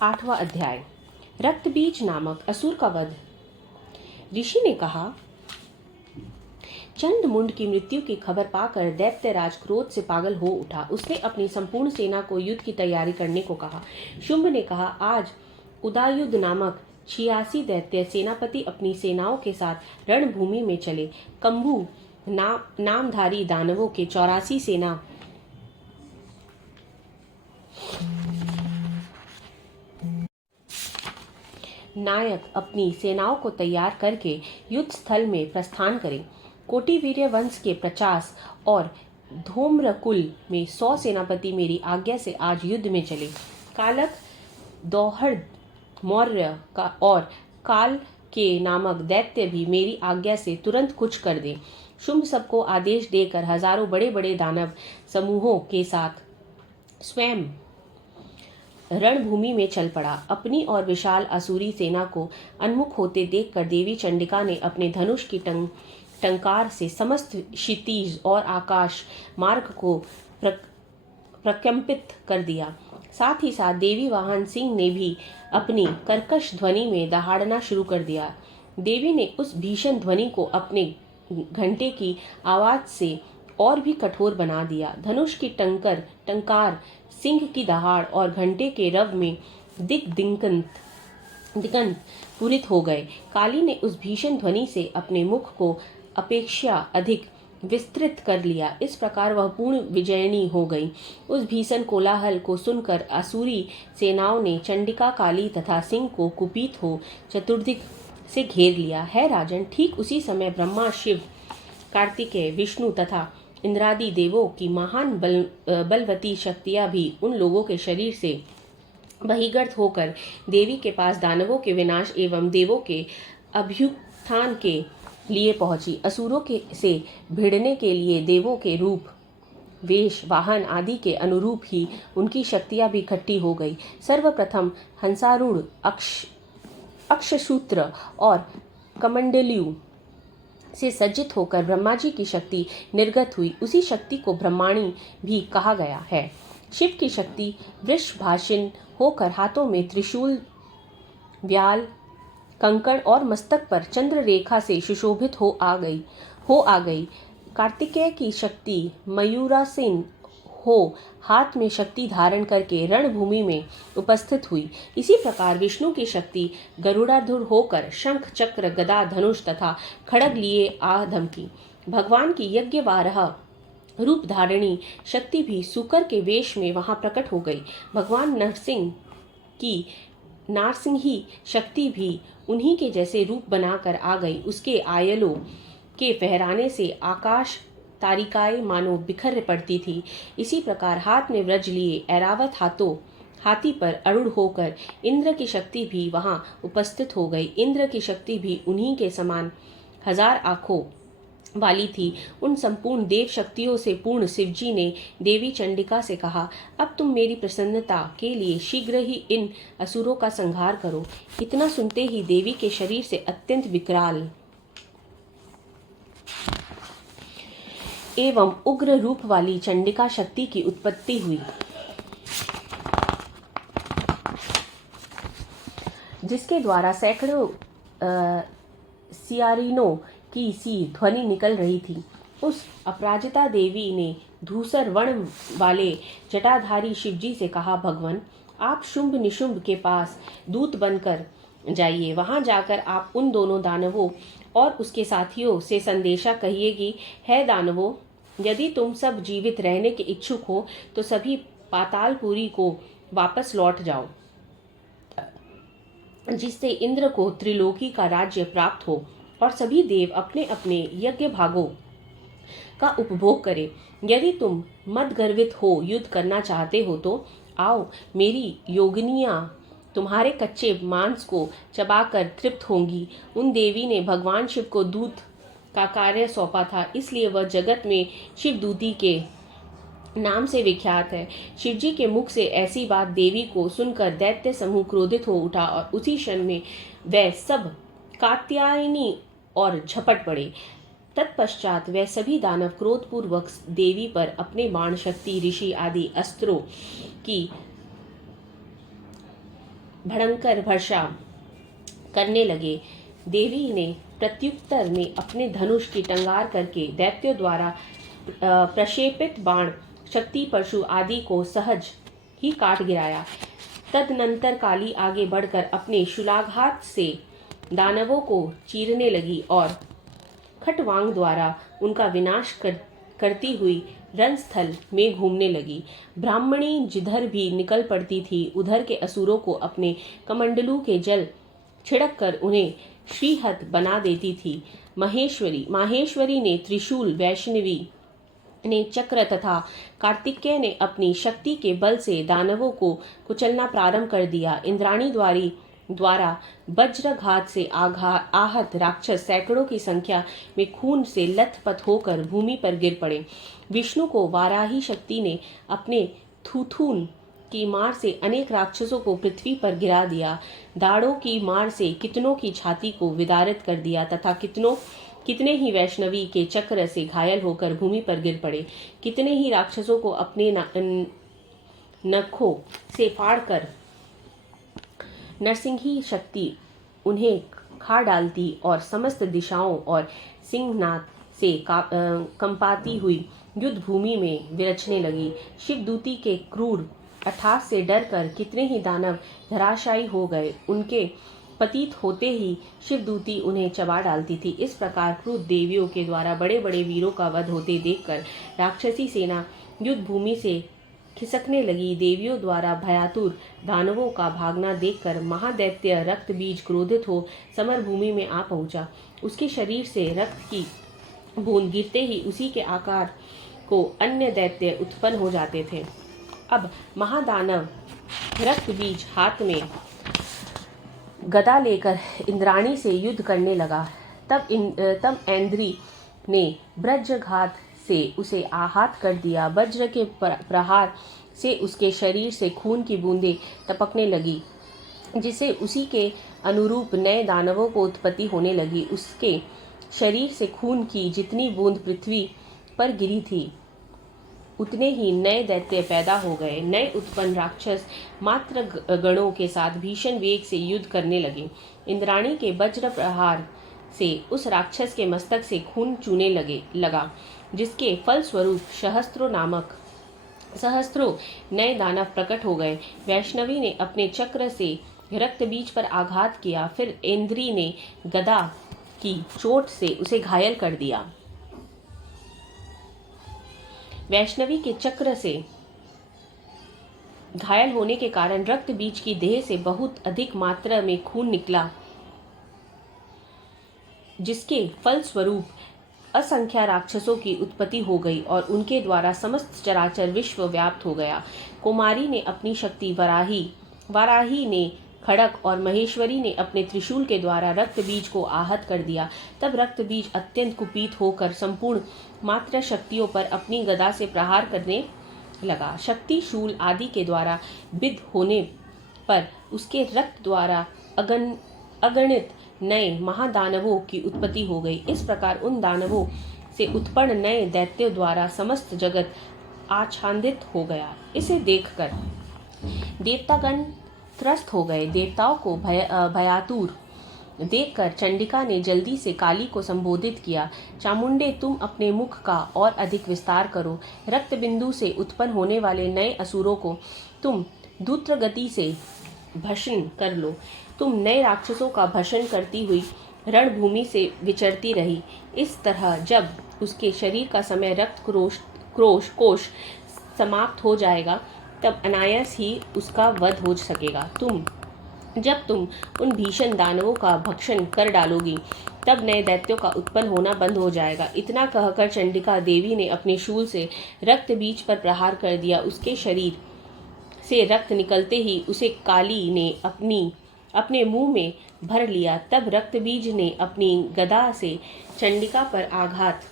8वां अध्याय। रक्तबीज नामक असुर का वध। ऋषि ने कहा, चंडमुंड की मृत्यु की खबर पाकर दैत्यराज क्रोध से पागल हो उठा। उसने अपनी संपूर्ण सेना को युद्ध की तैयारी करने को कहा। शुंभ ने कहा, आज उदायुध नामक 86 दैत्य सेनापति अपनी सेनाओं के साथ रणभूमि में चले। कंबू नामधारी दानवों के 84 सेना नायक अपनी सेनाओं को तैयार करके युद्ध स्थल में प्रस्थान करें। कोटिवीर्य वंश के 50 और धूम्रकुल में 100 सेनापति मेरी आज्ञा से आज युद्ध में चले। कालक, दौहर्द मौर्य का और काल के नामक दैत्य भी मेरी आज्ञा से तुरंत कुछ कर दे। शुंभ सबको आदेश देकर हजारों बड़े बड़े दानव समूहों के साथ स्वयं रणभूमि में चल पड़ा। अपनी और विशाल असुरी सेना को उन्मुख होते देखकर देवी चंडिका ने अपने धनुष की टंकार से समस्त क्षितिज और आकाश मार्ग को प्रकंपित कर दिया। साथ ही साथ देवी वाहन सिंह ने भी अपनी कर्कश ध्वनि में दहाड़ना शुरू कर दिया। देवी ने उस भीषण ध्वनि को अपने घंटे की आवाज से और भी कठोर बना दिया। धनुष की टंकार, सिंह की दहाड़ और घंटे के रव में दिगंत पूरित हो गए। काली ने उस भीषण ध्वनि से अपने मुख को अपेक्षा अधिक विस्तृत कर लिया। इस प्रकार वह पूर्ण विजयनी हो गई। उस भीषण कोलाहल को सुनकर असुरी सेनाओं ने चंडिका, काली तथा सिंह को कुपित हो चतुर्दिक से घेर लिया। है राजन, ठीक उसी समय ब्रह्मा, शिव, कार्तिकेय, विष्णु तथा इंद्रादि देवों की महान बलवती शक्तियां भी उन लोगों के शरीर से बहिर्गत होकर देवी के पास दानवों के विनाश एवं देवों के अभ्युत्थान के लिए पहुंची। असुरों के से भिड़ने के लिए देवों के रूप, वेश, वाहन आदि के अनुरूप ही उनकी शक्तियां भी इकट्ठी हो गई। सर्वप्रथम हंसारूढ़, अक्षसूत्र और कमंडलू से सज्जित होकर ब्रह्मा जी की शक्ति निर्गत हुई। उसी शक्ति को ब्रह्माणी भी कहा गया है। शिव की शक्ति वृषभाषिन होकर हाथों में त्रिशूल, व्याल, कंकण और मस्तक पर चंद्र रेखा से सुशोभित हो आ गई। कार्तिकेय की शक्ति मयूरासीन हो हाथ में शक्ति धारण करके रणभूमि में उपस्थित हुई। इसी प्रकार विष्णु की शक्ति गरुड़ाधुर होकर शंख, चक्र, गदा, धनुष तथा खड़ग लिए आ धमकी। भगवान की यज्ञवारह रूप धारणी शक्ति भी सूकर के वेश में वहां प्रकट हो गई। भगवान नरसिंह की नारसिंही शक्ति भी उन्हीं के जैसे रूप बनाकर आ गई। उसके आयलों के फहराने से आकाश तारिकाएं मानो बिखर पड़ती थी। इसी प्रकार हाथ में व्रज लिए ऐरावत हाथी पर अरूढ़ होकर इंद्र की शक्ति भी वहां उपस्थित हो गई। इंद्र की शक्ति भी उन्हीं के समान 1000 आंखों वाली थी। उन संपूर्ण देव शक्तियों से पूर्ण शिवजी ने देवी चंडिका से कहा, अब तुम मेरी प्रसन्नता के लिए शीघ्र ही इन असुरों का संहार करो। इतना सुनते ही देवी के शरीर से अत्यंत विकराल एवं उग्र रूप वाली चंडिका शक्ति की उत्पत्ति हुई, जिसके द्वारा सैकड़ों सियारिनों की सी ध्वनि निकल रही थी। उस अपराजिता देवी ने धूसर वर्ण वाले जटाधारी शिवजी से कहा, भगवान, आप शुंभ निशुंभ के पास दूत बनकर जाइए। वहां जाकर आप उन दोनों दानवों और उसके साथियों से संदेशा कहिएगी, है दानवों, यदि तुम सब जीवित रहने के इच्छुक हो तो सभी पातालपुरी को वापस लौट जाओ, जिससे इंद्र को त्रिलोकी का राज्य प्राप्त हो और सभी देव अपने अपने यज्ञ भागों का उपभोग करें। यदि तुम मद गर्वित हो युद्ध करना चाहते हो तो आओ, मेरी योगिनियां तुम्हारे कच्चे मांस को चबाकर तृप्त होंगी। उन देवी ने भगवान शिव को दूत का कार्य सौंपा था, इसलिए वह जगत में शिवदूती के नाम से विख्यात है। शिवजी के मुख से ऐसी बात देवी को सुनकर दैत्य समूह क्रोधित हो उठा और उसी क्षण में वह सब कात्यायनी और झपट पड़े। तत्पश्चात वह सभी दानव क्रोधपूर्वक देवी पर अपने बाण, शक्ति, ऋषि आदि अस्त्रों की भयंकर वर्षा करने लगे। देवी ने प्रत्युत्तर में अपने धनुष की टंगार करके दैत्यों द्वारा प्रक्षेपित बाण, शक्ति परशु आदि को सहज ही काट गिराया। तदनंतर काली आगे बढ़कर अपने शूलाघात से दानवों को चीरने लगी और खटवांग द्वारा उनका विनाश करती हुई रणस्थल में घूमने लगी। ब्राह्मणी जिधर भी निकल पड़ती थी उधर के असुरों को अपने कमंडलू के जल छिड़क कर उन्हें श्रीहत बना देती थी। माहेश्वरी ने त्रिशूल, वैष्णवी ने चक्र तथा कार्तिकेय ने अपनी शक्ति के बल से दानवों को कुचलना प्रारंभ कर दिया। इंद्राणी द्वारा वज्रघात से आहत राक्षस सैकड़ों की संख्या में खून से लथपथ होकर भूमि पर गिर पड़े। विष्णु को वाराही शक्ति ने अपने थूथून की मार से अनेक राक्षसों को पृथ्वी पर गिरा दिया। दाढ़ों की मार से कितनों की छाती को विदारित कर दिया तथा कितने ही वैष्णवी के चक्र से घायल होकर भूमि पर गिर पड़े। कितने ही राक्षसों को अपने नखों से फाड़कर नरसिंही शक्ति उन्हें खा डालती और समस्त दिशाओं और सिंहनाद से कंपाती हुई युद्ध भूमि में विरचने लगी। शिवदूती के क्रूर अट्टहास से डरकर कितने ही दानव धराशायी हो गए। उनके पतित होते ही शिवदूती उन्हें चबा डालती थी। इस प्रकार क्रूर देवियों के द्वारा बड़े बड़े वीरों का वध होते देखकर राक्षसी सेना युद्ध भूमि से खिसकने लगी। देवियों द्वारा भयातुर दानवों का भागना देखकर महादैत्य रक्त बीज क्रोधित हो समर भूमि में आ पहुंचा। उसके शरीर से रक्त की बूंद गिरते ही उसी के आकार को अन्य दैत्य उत्पन्न हो जाते थे। अब महादानव रक्त बीज हाथ में गदा लेकर इंद्राणी से युद्ध करने लगा। तब ऐन्द्री ने वज्रघात से उसे आहत कर दिया। वज्र के प्रहार से उसके शरीर से खून की बूंदें टपकने लगी, जिससे उसी के अनुरूप नए दानवों को उत्पत्ति होने लगी। उसके शरीर से खून की जितनी बूंद पृथ्वी पर गिरी थी उतने ही नए दैत्य पैदा हो गए। नए उत्पन्न राक्षस मात्र गणों के साथ भीषण वेग से युद्ध करने लगे। इंद्राणी के वज्र प्रहार से उस राक्षस के मस्तक से खून चूने लगा, जिसके फलस्वरूप सहस्त्रों नए दानव प्रकट हो गए। वैष्णवी ने अपने चक्र से रक्त बीज पर आघात किया, फिर ऐन्द्री ने गदा की चोट से उसे घायल कर दिया। वैष्णवी के चक्र से घायल होने के कारण रक्त बीज की देह से बहुत अधिक मात्रा में खून निकला, जिसके फलस्वरूप असंख्य राक्षसों की उत्पत्ति हो गई और उनके द्वारा समस्त चराचर विश्व व्याप्त हो गया। कुमारी ने अपनी शक्ति वाराही ने खड़क और महेश्वरी ने अपने त्रिशूल के द्वारा रक्त बीज को आहत कर दिया। तब रक्त बीज अत्यंत कुपित होकर संपूर्ण मात्र शक्तियों पर अपनी गदा से प्रहार करने लगा। शक्ति शूल आदि के द्वारा विद्ध होने पर उसके रक्त द्वारा अगणित नए महादानवों की उत्पत्ति हो गई। इस प्रकार उन दानवों से उत्पन्न नए दैत्यों द्वारा समस्त जगत आच्छादित हो गया। इसे देखकर देवतागण त्रस्त हो गए। देवताओं को भयातुर देखकर चंडिका ने जल्दी से काली को संबोधित किया। चामुंडे, तुम अपने मुख का और अधिक विस्तार करो। रक्त बिंदु से उत्पन्न होने वाले नए असुरों को तुम द्रुत गति से भस्म कर लो। तुम नए राक्षसों का भस्म करती हुई रणभूमि से विचरती रही। इस तरह जब उसके शरीर का समय रक्त कोश समाप्त हो जाएगा तब अनायास ही उसका वध हो सकेगा। जब तुम उन भीषण दानवों का भक्षण कर डालोगी तब नए दैत्यों का उत्पन्न होना बंद हो जाएगा। इतना कहकर चंडिका देवी ने अपने शूल से रक्त बीज पर प्रहार कर दिया। उसके शरीर से रक्त निकलते ही उसे काली ने अपने मुंह में भर लिया। तब रक्त बीज ने अपनी गदा से चंडिका पर आघात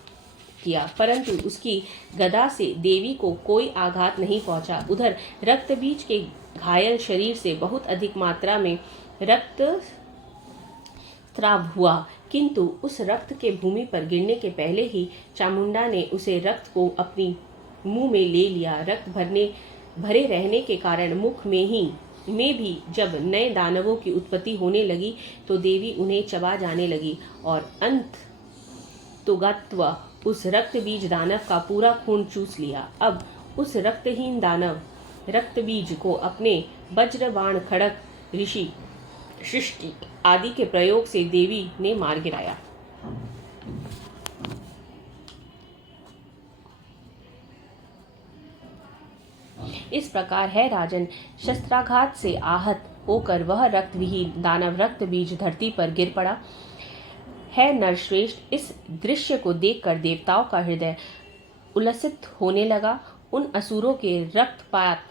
किया, परंतु उसकी गदा से देवी को कोई आघात नहीं पहुंचा। उधर रक्त बीज के घायल शरीर से बहुत अधिक मात्रा में रक्त स्राव हुआ, किंतु उस रक्त के भूमि पर गिरने के पहले ही चामुंडा ने उसे रक्त को अपनी मुंह में ले लिया। रक्त भरे रहने के कारण मुख में ही में भी जब नए दानवों की उत्पत्ति होने लगी तो देवी उन्हें चबा जाने लगी और अंततोगत्वा उस रक्त बीज दानव का पूरा खून चूस लिया। अब उस रक्तहीन दानव रक्त बीज को अपने वज्र बाण खड़ग ऋषि सृष्टि आदि के प्रयोग से देवी ने मार गिराया। इस प्रकार है राजन, शस्त्राघात से आहत होकर वह रक्त विहीन दानव रक्त बीज धरती पर गिर पड़ा। है नरश्रेष्ठ, इस दृश्य को देखकर देवताओं का हृदय उल्लसित होने लगा। उन असुरों के रक्तपात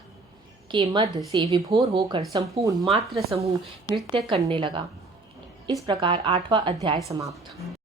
के मध्य से विभोर होकर संपूर्ण मात्र समूह नृत्य करने लगा। इस प्रकार 8वां अध्याय समाप्त।